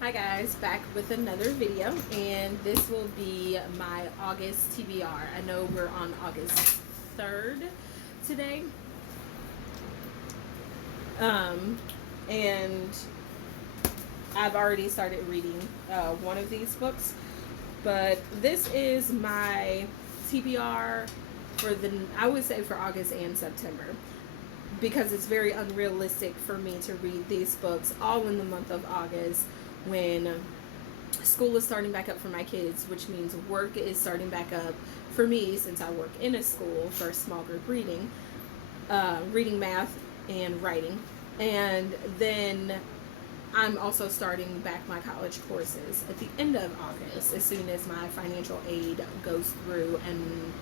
Hi guys, back with another video, and this will be my August TBR. I know we're on August 3rd today, and I've already started reading one of these books, but this is my TBR for I would say for August and September, because it's very unrealistic for me to read these books all in the month of August when school is starting back up for my kids, which means work is starting back up for me since I work in a school for small group reading, math, and writing. And then I'm also starting back my college courses at the end of August, as soon as my financial aid goes through and,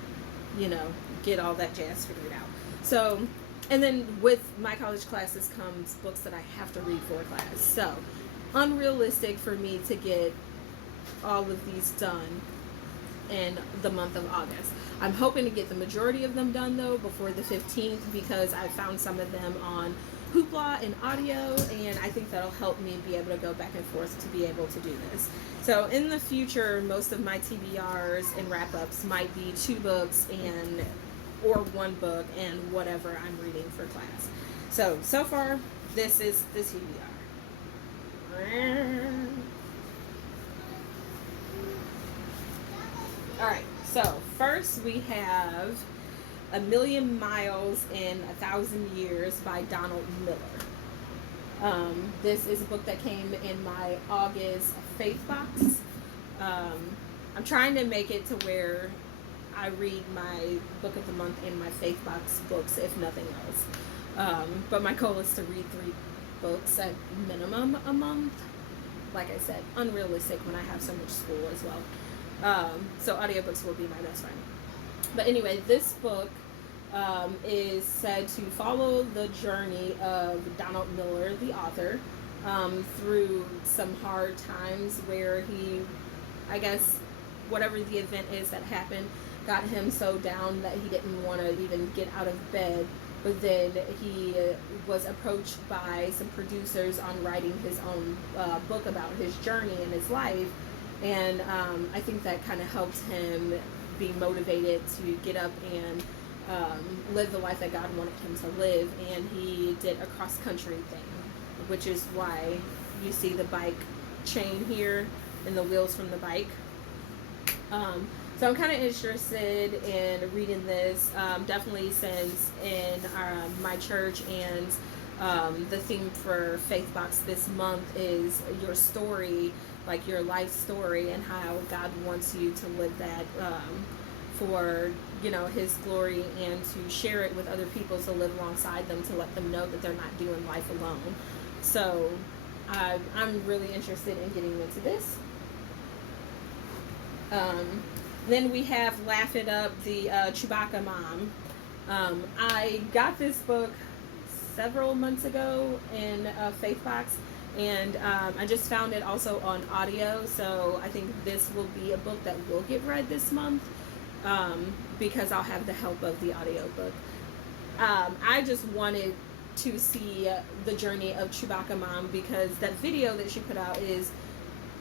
get all that jazz figured out. So, and then with my college classes comes books that I have to read for class. So, unrealistic for me to get all of these done in the month of August. I'm hoping to get the majority of them done though before the 15th, because I found some of them on Hoopla and audio, and I think that'll help me be able to go back and forth to be able to do this. So in the future, most of my TBRs and wrap-ups might be 2 books or 1 book and whatever I'm reading for class. So far, this is the TBR. Alright, so first we have A Million Miles in 1,000 Years by Donald Miller. This is a book that came in my August faith box. I'm trying to make it to where I read my book of the month in my faith box books, if nothing else. But my goal is to read 3 books at minimum a month. Like I said, unrealistic when I have so much school as well. So audiobooks will be my best friend. But anyway, this book is said to follow the journey of Donald Miller, the author, through some hard times where he, I guess, whatever the event is that happened, got him so down that he didn't want to even get out of bed. But then he was approached by some producers on writing his own book about his journey and his life. And I think that kind of helped him be motivated to get up and live the life that God wanted him to live. And he did a cross-country thing, which is why you see the bike chain here and the wheels from the bike. So I'm kind of interested in reading this, definitely since in my church, and the theme for Faith Box this month is your story, like your life story, and how God wants you to live that for, His glory, and to share it with other people, to live alongside them, to let them know that they're not doing life alone. So I'm really interested in getting into this. Then we have Laugh It Up, the Chewbacca Mom. I got this book several months ago in Faith Box, and I just found it also on audio, so I think this will be a book that will get read this month, because I'll have the help of the audiobook. I just wanted to see the journey of Chewbacca Mom, because that video that she put out is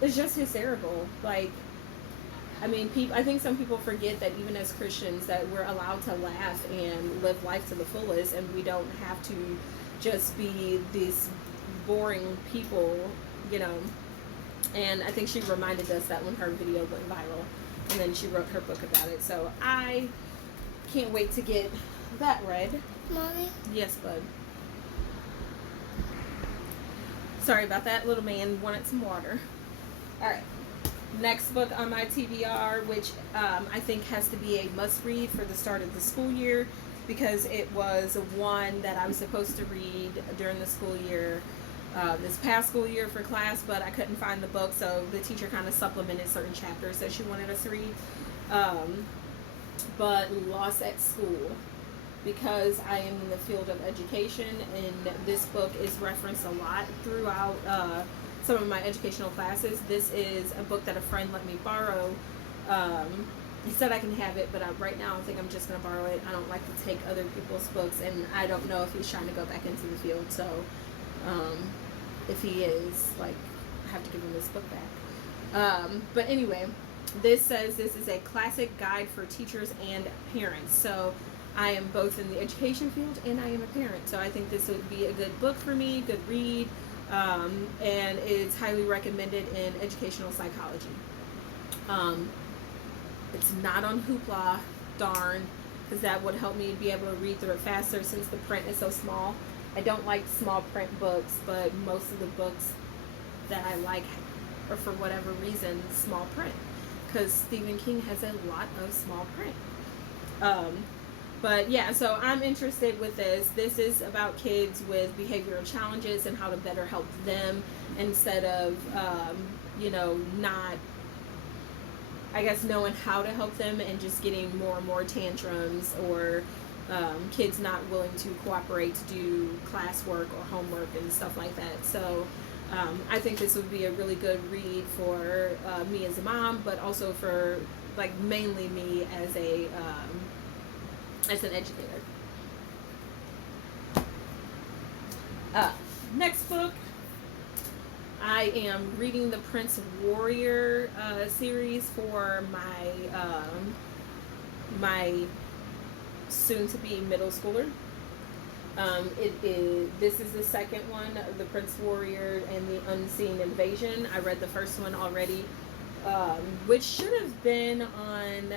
just hysterical. Like, I mean, I think some people forget that even as Christians that we're allowed to laugh and live life to the fullest, and we don't have to just be these boring people, And I think she reminded us that when her video went viral, and then she wrote her book about it. So I can't wait to get that read. Mommy? Yes, bud. Sorry about that. Little man wanted some water. All right. Next book on my TBR, which I think has to be a must-read for the start of the school year, because it was one that I was supposed to read during the school year, this past school year for class, but I couldn't find the book, so the teacher kind of supplemented certain chapters that she wanted us to read. But Lost at School, because I am in the field of education, and this book is referenced a lot throughout some of my educational classes. This is a book that a friend let me borrow. He said I can have it, but right now I think I'm just going to borrow it. I don't like to take other people's books, and I don't know if he's trying to go back into the field. So if he is, like, I have to give him this book back. But anyway, this says this is a classic guide for teachers and parents. So I am both in the education field and I am a parent. So I think this would be a good book for me, good read, and it's highly recommended in educational psychology. It's not on Hoopla, darn, because that would help me be able to read through it faster since the print is so small. I don't like small print books, but most of the books that I like are, for whatever reason, small print, because Stephen King has a lot of small print. But yeah, so I'm interested with this. This is about kids with behavioral challenges and how to better help them instead of, not, I guess, knowing how to help them and just getting more and more tantrums or kids not willing to cooperate to do classwork or homework and stuff like that. So I think this would be a really good read for me as a mom, but also for mainly me as an educator. Next book, I am reading the Prince Warrior series for my soon-to-be middle schooler. This is the second one, the Prince Warrior and the Unseen Invasion. I read the first one already, which should have been on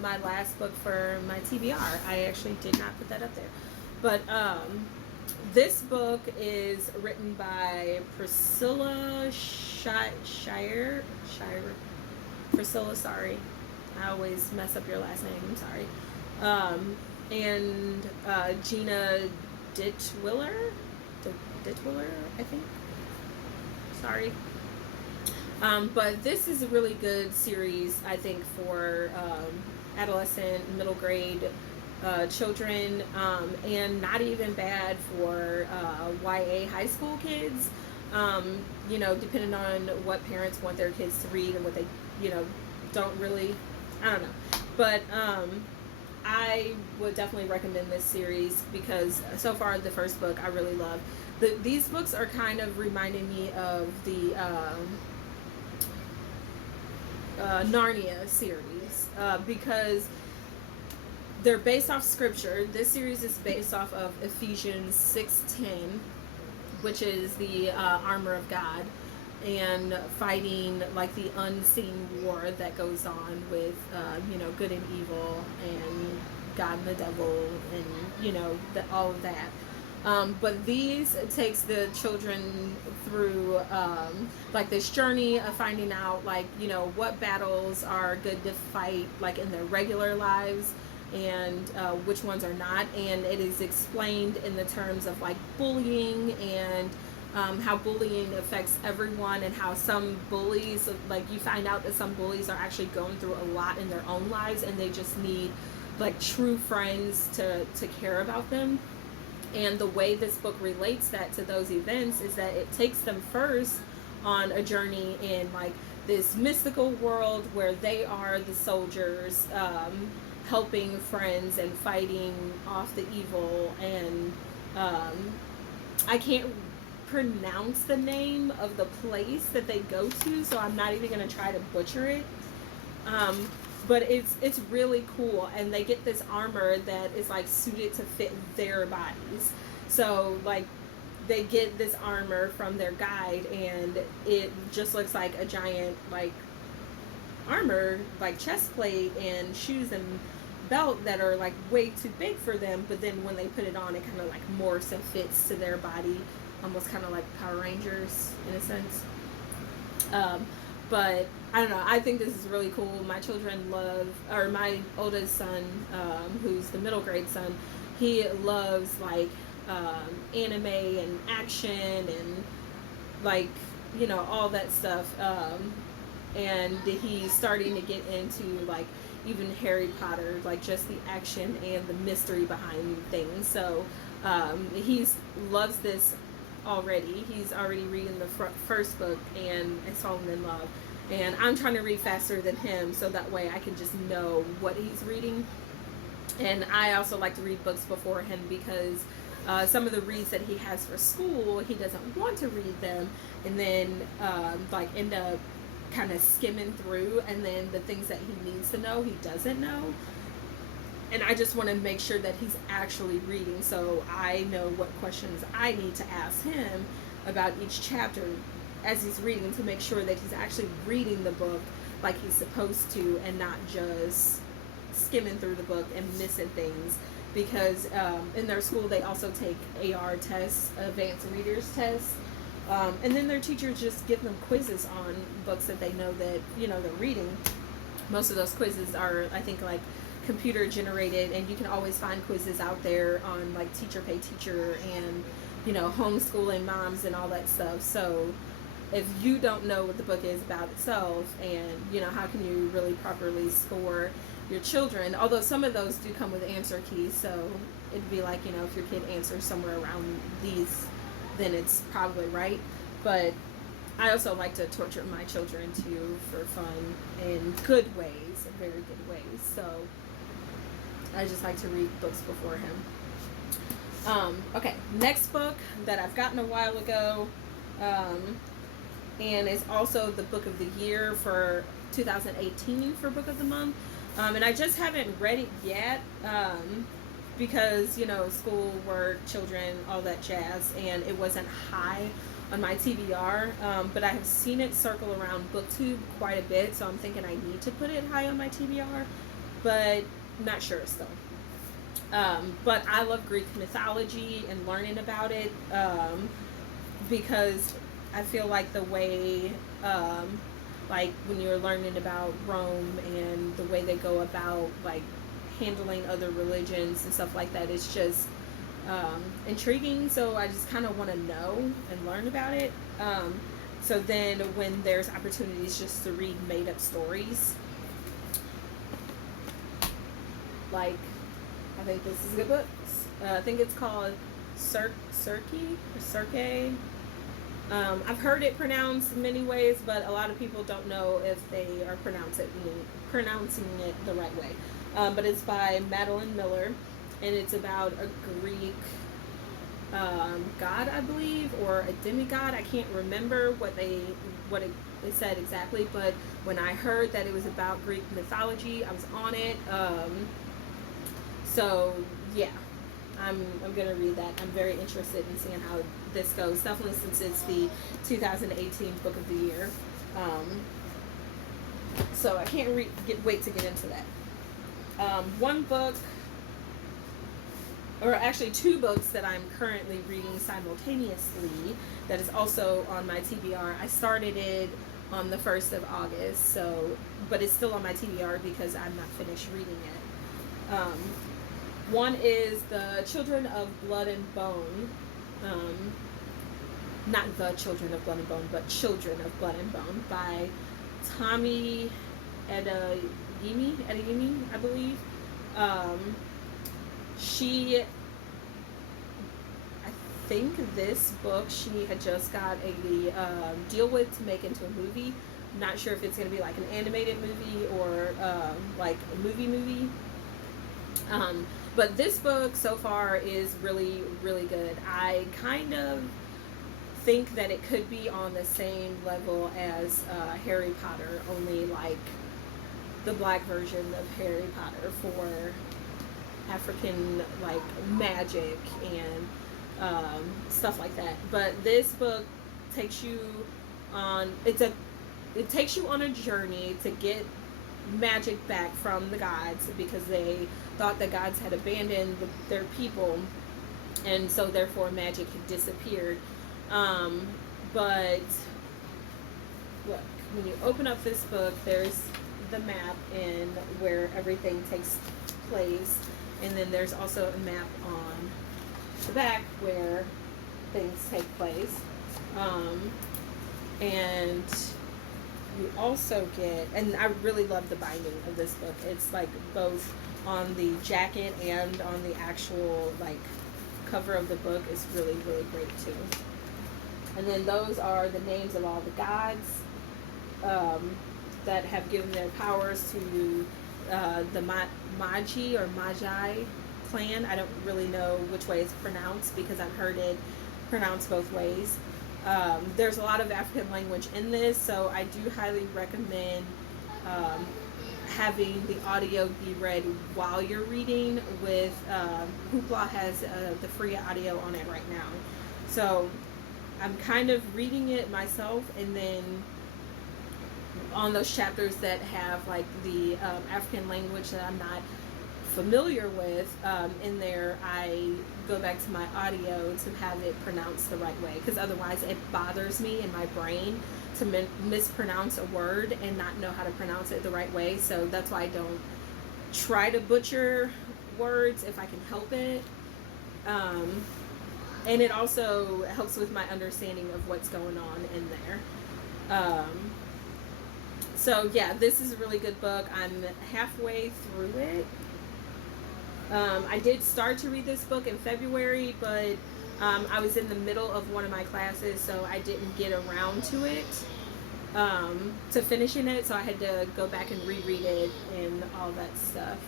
my last book for my TBR. I actually did not put that up there. But this book is written by Priscilla Shire. Priscilla, sorry. I always mess up your last name, I'm sorry. And Gina Ditwiller, I think. Sorry. But this is a really good series, I think, for adolescent, middle grade children, and not even bad for YA high school kids. Depending on what parents want their kids to read and what they, don't really, I don't know. But I would definitely recommend this series because so far the first book I really love. These books are kind of reminding me of the Narnia series because they're based off scripture. This series is based off of Ephesians 6:10, which is the armor of God, and fighting the unseen war that goes on with good and evil and God and the devil and all of that. But these takes the children through this journey of finding out what battles are good to fight in their regular lives and which ones are not, and it is explained in the terms of bullying and how bullying affects everyone, and how some bullies, you find out that some bullies are actually going through a lot in their own lives and they just need true friends to care about them. And the way this book relates that to those events is that it takes them first on a journey in this mystical world where they are the soldiers, helping friends and fighting off the evil. And I can't pronounce the name of the place that they go to, so I'm not even going to try to butcher it. But it's really cool, and they get this armor that is suited to fit their bodies. So they get this armor from their guide, and it just looks like a giant armor, chest plate and shoes and belt that are way too big for them. But then when they put it on, it kind of morphs and fits to their body, almost kind of like Power Rangers in a sense. But I don't know, I think this is really cool. My children love, or my oldest son, who's the middle grade son, he loves anime and action and all that stuff. And he's starting to get into even Harry Potter, just the action and the mystery behind things. So he loves this already. He's already reading the first book and has fallen in love. And I'm trying to read faster than him so that way I can just know what he's reading. And I also like to read books before him because some of the reads that he has for school, he doesn't want to read them, and then like end up kind of skimming through, and then the things that he needs to know, he doesn't know. And I just want to make sure that he's actually reading, so I know what questions I need to ask him about each chapter as he's reading, to make sure that he's actually reading the book like he's supposed to, and not just skimming through the book and missing things. Because in their school they also take AR tests, advanced readers tests, and then their teachers just give them quizzes on books that they know that they're reading. Most of those quizzes are, I think, like computer generated, and you can always find quizzes out there on like Teacher Pay Teacher and homeschooling moms and all that stuff. So if you don't know what the book is about itself, and how can you really properly score your children, although some of those do come with answer keys, so it'd be like if your kid answers somewhere around these, then it's probably right. But I also like to torture my children too, for fun, in good ways, in very good ways. So I just like to read books before him. Okay, next book that I've gotten a while ago, and it's also the book of the year for 2018 for book of the month. And I just haven't read it yet, because, school, work, children, all that jazz, and it wasn't high on my TBR, but I have seen it circle around BookTube quite a bit, so I'm thinking I need to put it high on my TBR, but not sure still. But I love Greek mythology and learning about it, because I feel like the way, like when you're learning about Rome and the way they go about like handling other religions and stuff like that, it's just intriguing. So I just kind of want to know and learn about it. So then when there's opportunities just to read made up stories, like I think this is a good book. I think it's called Circe. I've heard it pronounced many ways, but a lot of people don't know if they are pronouncing it the right way. But it's by Madeline Miller, and it's about a Greek god, I believe, or a demigod. I can't remember what it said exactly, but when I heard that it was about Greek mythology, I was on it. So yeah, I'm gonna read that. I'm very interested in seeing how this goes, definitely since it's the 2018 book of the year. So I can't wait to get into that. One book, or actually two books that I'm currently reading simultaneously that is also on my TBR. I started it on the 1st of August, but it's still on my TBR because I'm not finished reading it. One is The Children of Blood and Bone. Not The Children of Blood and Bone, but Children of Blood and Bone by Tommy Adeyemi, I believe. I think this book she had just got a deal with to make into a movie. I'm not sure if it's going to be like an animated movie or like a movie. But this book so far is really, really good. I kind of think that it could be on the same level as Harry Potter, only like the black version of Harry Potter for African like magic and stuff like that. But this book takes you on it takes you on a journey to get magic back from the gods, because they thought the gods had abandoned their people, and so therefore magic had disappeared. But look, when you open up this book, there's the map and where everything takes place, and then there's also a map on the back where things take place. And you also get, and I really love the binding of this book. It's like both on the jacket and on the actual like cover of the book is really, really great too. And then those are the names of all the gods that have given their powers to the Magi or Magi clan. I don't really know which way it's pronounced because I've heard it pronounced both ways. There's a lot of African language in this, so I do highly recommend having the audio be read while you're reading. With Hoopla has the free audio on it right now, so I'm kind of reading it myself, and then on those chapters that have like the African language that I'm not familiar with in there, I go back to my audio to have it pronounced the right way, because otherwise it bothers me in my brain to mispronounce a word and not know how to pronounce it the right way. So that's why I don't try to butcher words if I can help it. And it also helps with my understanding of what's going on in there. So yeah, this is a really good book. I'm halfway through it. I did start to read this book in February, but I was in the middle of one of my classes, so I didn't get around to it, to finishing it, so I had to go back and reread it and all that stuff.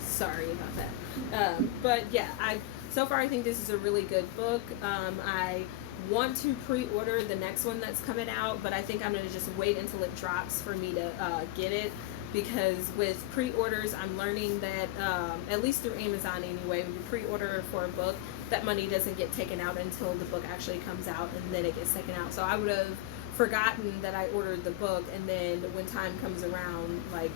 Sorry about that. But yeah, so far I think this is a really good book. I want to pre-order the next one that's coming out, but I think I'm going to just wait until it drops for me to get it. Because with pre-orders, I'm learning that, at least through Amazon anyway, when you pre-order for a book, that money doesn't get taken out until the book actually comes out, and then it gets taken out. So I would have forgotten that I ordered the book, and then when time comes around, like,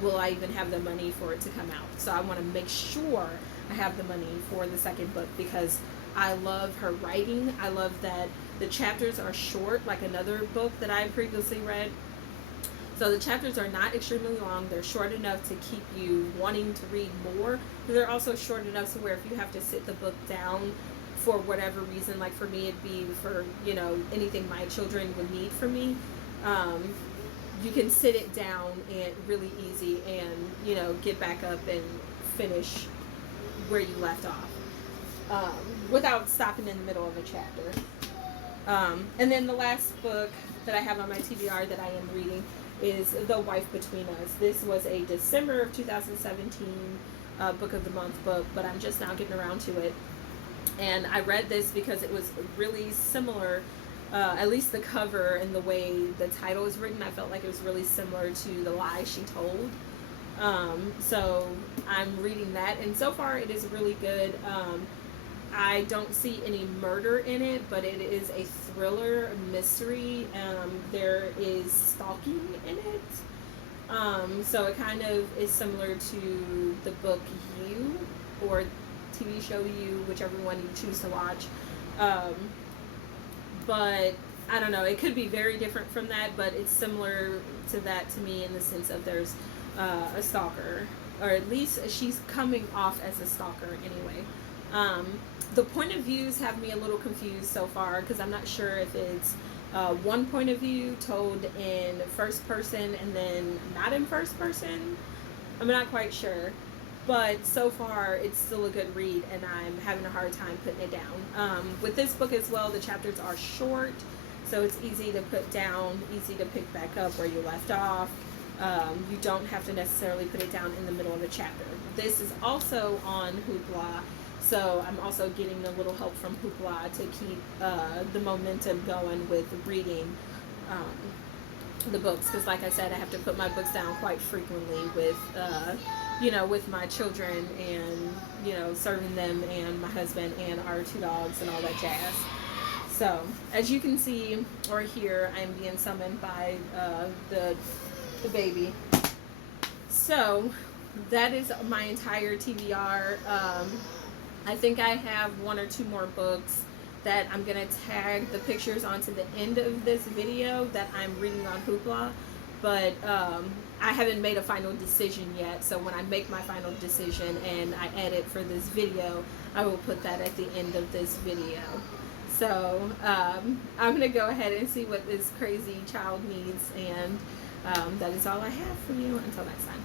will I even have the money for it to come out? So I want to make sure I have the money for the second book, because I love her writing. I love that the chapters are short, like another book that I previously read. So the chapters are not extremely long. They're short enough to keep you wanting to read more. But they're also short enough to where if you have to sit the book down for whatever reason, like for me it'd be for, anything my children would need from me, you can sit it down and really easy and, get back up and finish where you left off, without stopping in the middle of a chapter. And then the last book that I have on my TBR that I am reading is The Wife Between Us. This was a December of 2017 Book of the Month book, but I'm just now getting around to it. And I read this because it was really similar, at least the cover and the way the title is written, I felt like it was really similar to The Lie She Told. So I'm reading that, and so far it is really good. I don't see any murder in it, but it is a thriller mystery. There is stalking in it. So it kind of is similar to the book You, or TV show You, whichever one you choose to watch. But I don't know, it could be very different from that, but it's similar to that to me in the sense of there's a stalker, or at least she's coming off as a stalker anyway. The point of views have me a little confused so far, because I'm not sure if it's one point of view told in first person and then not in first person. I'm not quite sure, but so far it's still a good read, and I'm having a hard time putting it down. With this book as well, the chapters are short, so it's easy to put down, easy to pick back up where you left off. You don't have to necessarily put it down in the middle of a chapter. This is also on Hoopla, so I'm also getting a little help from Hoopla to keep the momentum going with reading the books, because like I said, I have to put my books down quite frequently with with my children, and serving them and my husband and our 2 dogs and all that jazz. So as you can see or hear, I'm being summoned by the baby. So that is my entire TBR. I think I have 1 or 2 more books that I'm going to tag the pictures onto the end of this video that I'm reading on Hoopla, but I haven't made a final decision yet, so when I make my final decision and I edit for this video, I will put that at the end of this video. So I'm going to go ahead and see what this crazy child needs, and that is all I have for you. Until next time.